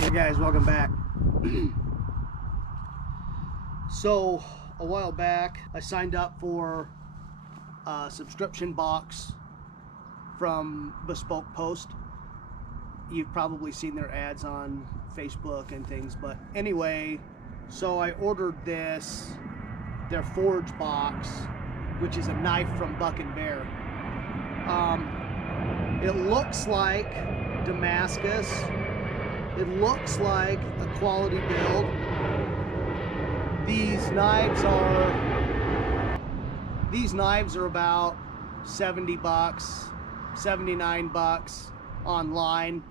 Hey guys, welcome back. So a while back I signed up for a subscription box from Bespoke Post. You've probably seen their ads on Facebook and things, but anyway, so I ordered their forge box, which is a knife from Buck and Bear. It looks like Damascus. It looks like a quality build. These knives are about 70 bucks, 79 bucks online.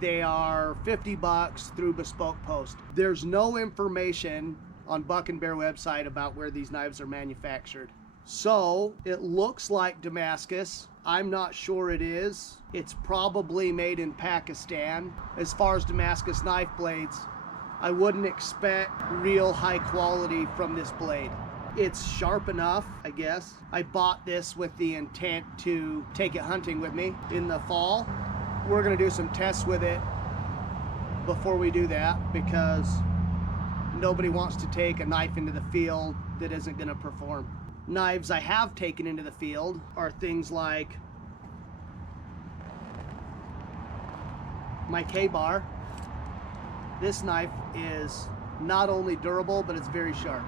They are 50 bucks through Bespoke Post. There's no information on Buck and Bear website about where these knives are manufactured. So it looks like Damascus. I'm not sure it is. It's probably made in Pakistan. As far as Damascus knife blades, I wouldn't expect real high quality from this blade. It's sharp enough, I guess. I bought this with the intent to take it hunting with me in the fall. We're gonna do some tests with it before we do that, because nobody wants to take a knife into the field that isn't gonna perform. Knives I have taken into the field are things like my K-bar. This knife is not only durable, but it's very sharp.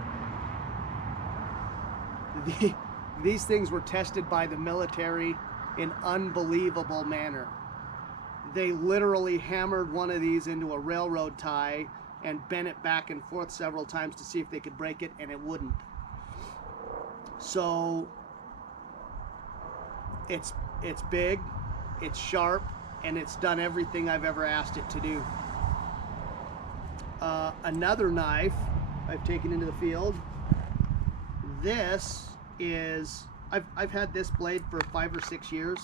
These things were tested by the military in unbelievable manner. They literally hammered one of these into a railroad tie and bent it back and forth several times to see if they could break it, and it wouldn't. So it's big, it's sharp, and it's done everything I've ever asked it to do. Another knife I've taken into the field. This is, I've had this blade for 5 or 6 years.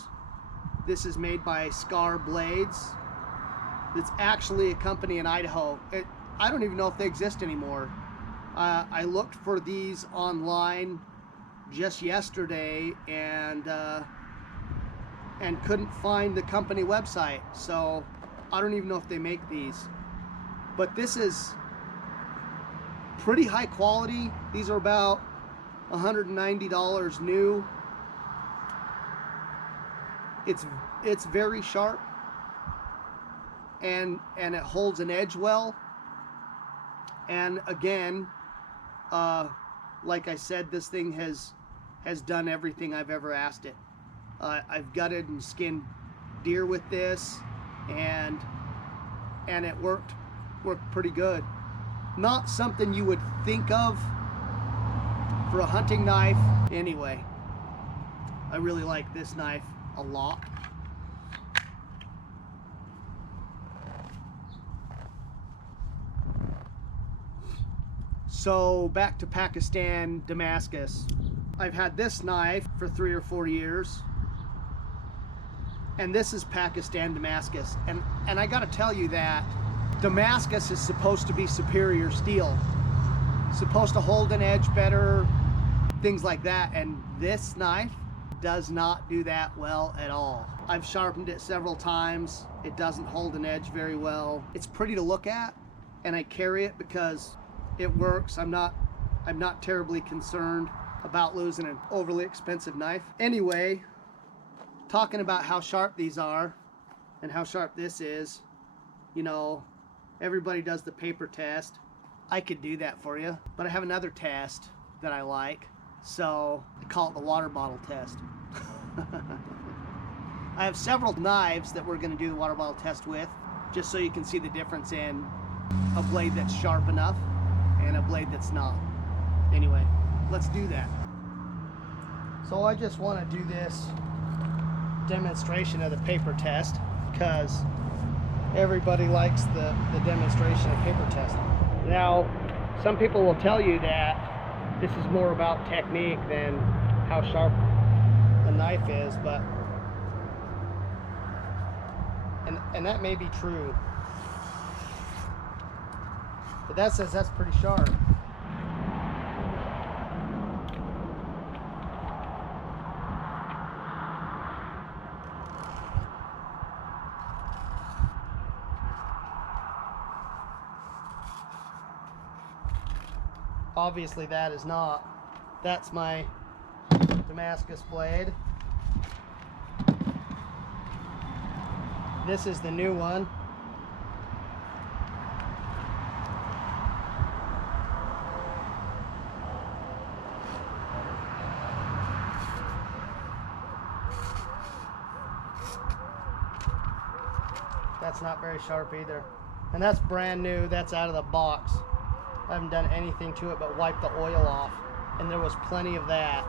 This is made by Scar Blades. It's actually a company in Idaho. I don't even know if they exist anymore. I looked for these online just yesterday and couldn't find the company website, so I don't even know if they make these. But this is pretty high quality. These are about $190 new. It's very sharp, and it holds an edge well. And again, like I said, this thing has done everything I've ever asked it. I've gutted and skinned deer with this, and it worked pretty good. Not something you would think of for a hunting knife. Anyway, I really like this knife a lot. So back to Pakistan, Damascus. I've had this knife for 3 or 4 years, and this is Pakistan Damascus. And I gotta tell you that Damascus is supposed to be superior steel, supposed to hold an edge better, things like that, and this knife does not do that well at all. I've sharpened it several times. It doesn't hold an edge very well. It's pretty to look at, and I carry it because it works. I'm not terribly concerned about losing an overly expensive knife. Anyway, talking about how sharp these are and how sharp this is, you know, everybody does the paper test. I could do that for you, but I have another test that I like, so I call it the water bottle test. I have several knives that we're going to do the water bottle test with, just so you can see the difference in a blade that's sharp enough and a blade that's not. Anyway, let's do that. So I just want to do this demonstration of the paper test because everybody likes the demonstration of paper test. Now, some people will tell you that this is more about technique than how sharp a knife is, but and that may be true. But that says that's pretty sharp. Obviously that is not. That's my Damascus blade. This is the new one. That's not very sharp either. And that's brand new, that's out of the box. I haven't done anything to it but wipe the oil off. And there was plenty of that.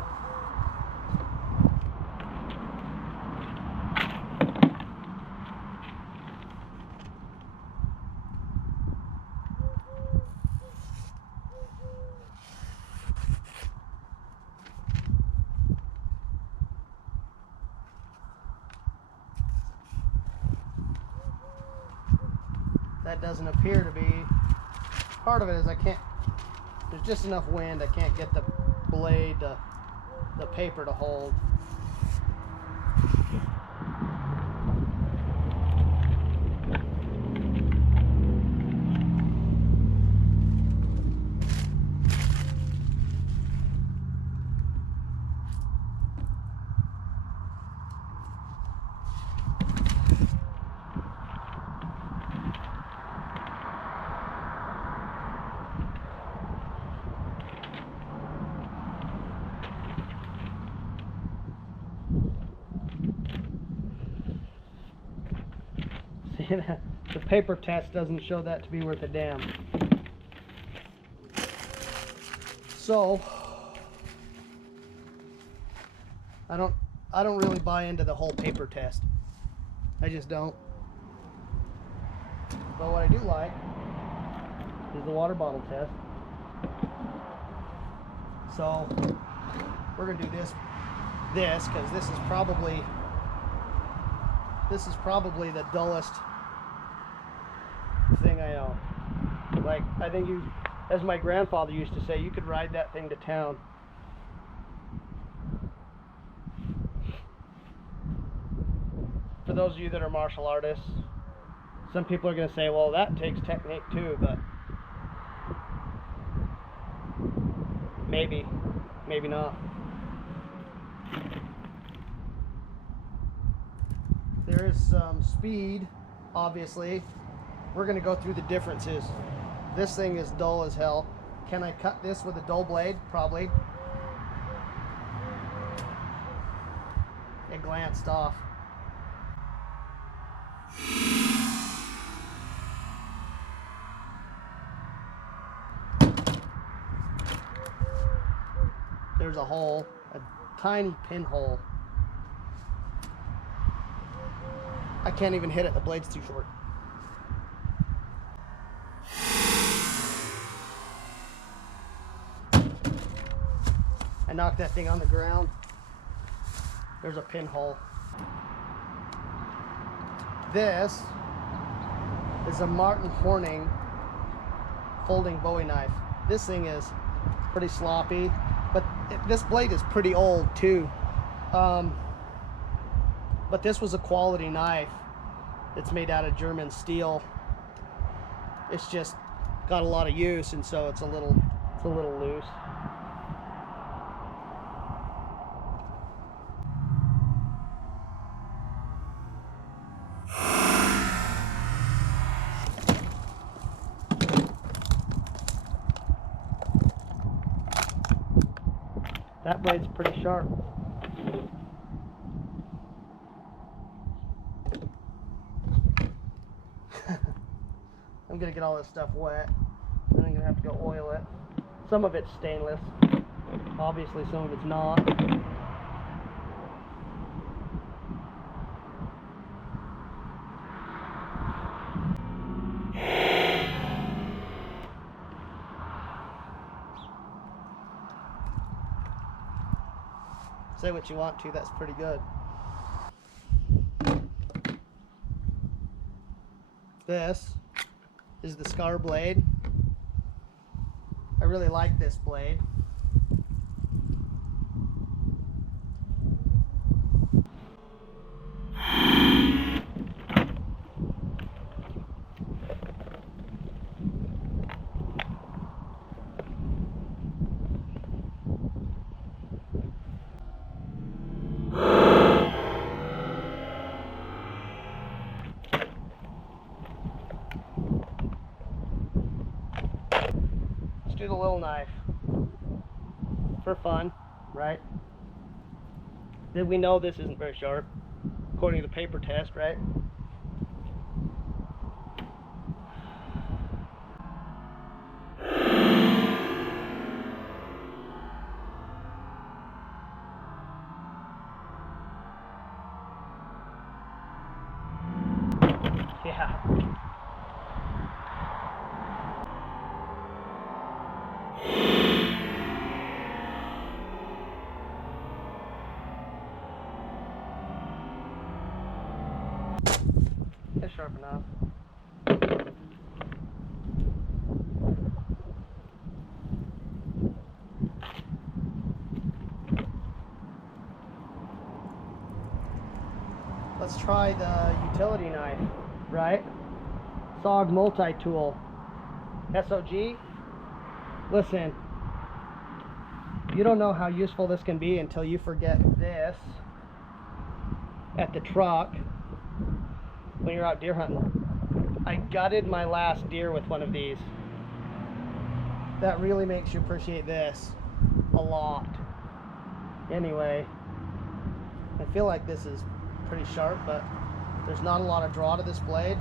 That doesn't appear to be. Part of it is I can't, there's just enough wind, I can't get the blade, the paper to hold. The paper test doesn't show that to be worth a damn. So I don't really buy into the whole paper test. I just don't. But what I do like is the water bottle test. So we're gonna do this because this is probably the dullest thing I own. Like, I think you, as my grandfather used to say, you could ride that thing to town. For those of you that are martial artists, some people are going to say, well, that takes technique too, but maybe not. There is some speed, obviously. We're going to go through the differences. This thing is dull as hell. Can I cut this with a dull blade? Probably. It glanced off. There's a hole, a tiny pinhole. I can't even hit it, the blade's too short. I knocked that thing on the ground. There's a pinhole. This is a Martin Horning folding Bowie knife. This thing is pretty sloppy, but this blade is pretty old too. But this was a quality knife. It's made out of German steel. It's just got a lot of use, and so it's a little loose. That blade's pretty sharp. I'm gonna get all this stuff wet, and I'm gonna have to go oil it. Some of it's stainless. Obviously, some of it's not. Say what you want to, that's pretty good. This is the Scar blade. I really like this blade. do the little knife for fun, right? Then we know this isn't very sharp, according to the paper test, right? Yeah. It's sharp enough. Let's try the utility knife, right? SOG multi-tool. SOG. Listen, you don't know how useful this can be until you forget this at the truck when you're out deer hunting. I gutted my last deer with one of these. That really makes you appreciate this a lot. Anyway, I feel like this is pretty sharp, but there's not a lot of draw to this blade.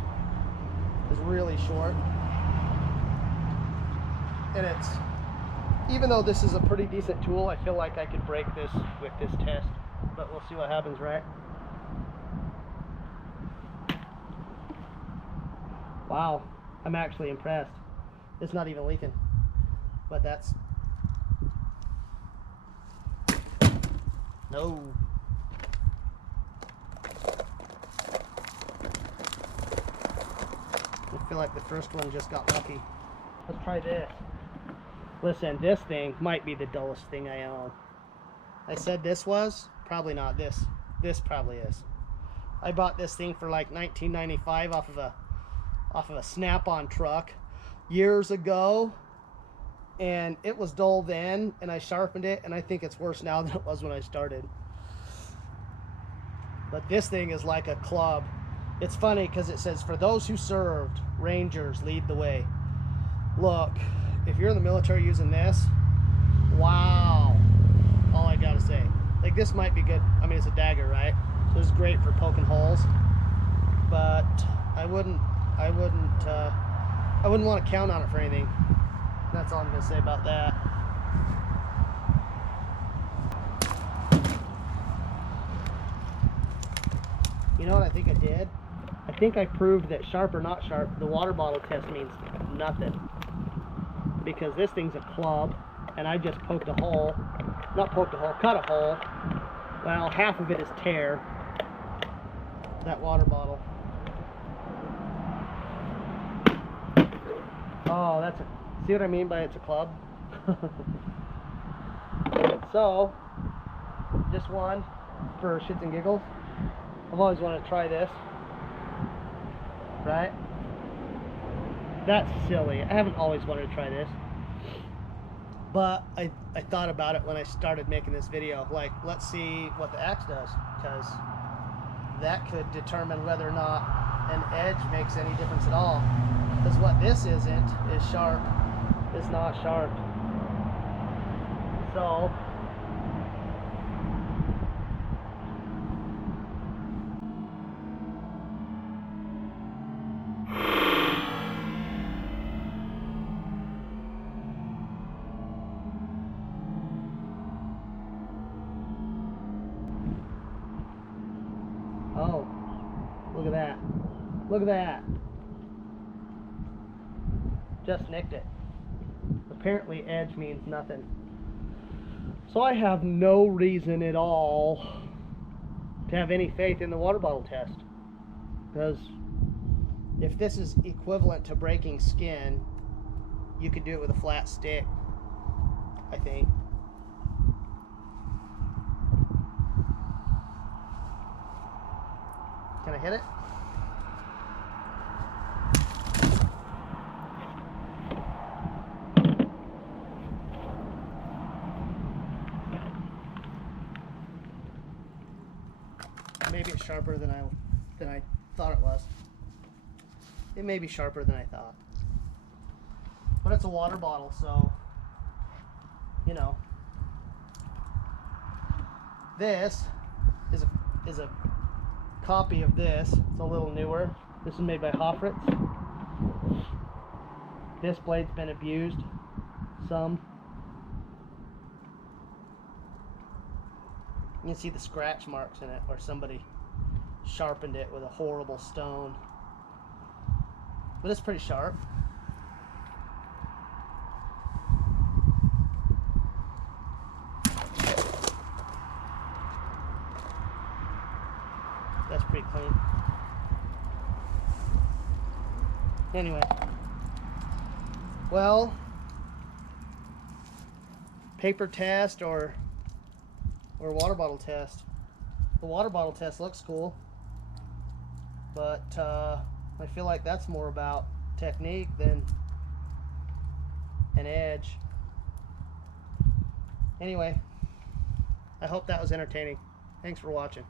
It's really short. And it's, even though this is a pretty decent tool, I feel like I could break this with this test, but we'll see what happens, right? Wow, I'm actually impressed. It's not even leaking, but that's, no. I feel like the first one just got lucky. Let's try this. Listen, this thing might be the dullest thing I own. I said this was, probably not this. This probably is. I bought this thing for like $19.95 off of a Snap-on truck years ago, and it was dull then, and I sharpened it, and I think it's worse now than it was when I started. But this thing is like a club. It's funny because it says, for those who served, Rangers lead the way. Look, if you're in the military using this, wow, all I gotta say. Like, this might be good. I mean, it's a dagger, right? So it's great for poking holes, but I wouldn't want to count on it for anything. That's all I'm gonna say about that. You know what I think I did? I think I proved that sharp or not sharp, the water bottle test means nothing. Because this thing's a club, and I just poked a hole. Not poked a hole, cut a hole. Well, half of it is tear. That water bottle. Oh, that's a, see what I mean by it's a club? So, just one for shits and giggles. I've always wanted to try this. Right? That's silly. I haven't always wanted to try this. But I thought about it when I started making this video. Like, let's see what the axe does, because that could determine whether or not an edge makes any difference at all. Because what this isn't is sharp. It's not sharp. So, oh, look at that. Look at that. Just nicked it. Apparently edge means nothing. So I have no reason at all to have any faith in the water bottle test. Because if this is equivalent to breaking skin, you could do it with a flat stick, I think. Can I hit it? Maybe it's sharper than I thought it was. It may be sharper than I thought. But it's a water bottle, so you know. This is a copy of this. It's a little newer. This is made by Hoffritz. This blade's been abused some. You can see the scratch marks in it where somebody sharpened it with a horrible stone. But it's pretty sharp. That's pretty clean. Anyway. Well, paper test or water bottle test. The water bottle test looks cool, but I feel like that's more about technique than an edge. Anyway, I hope that was entertaining. Thanks for watching.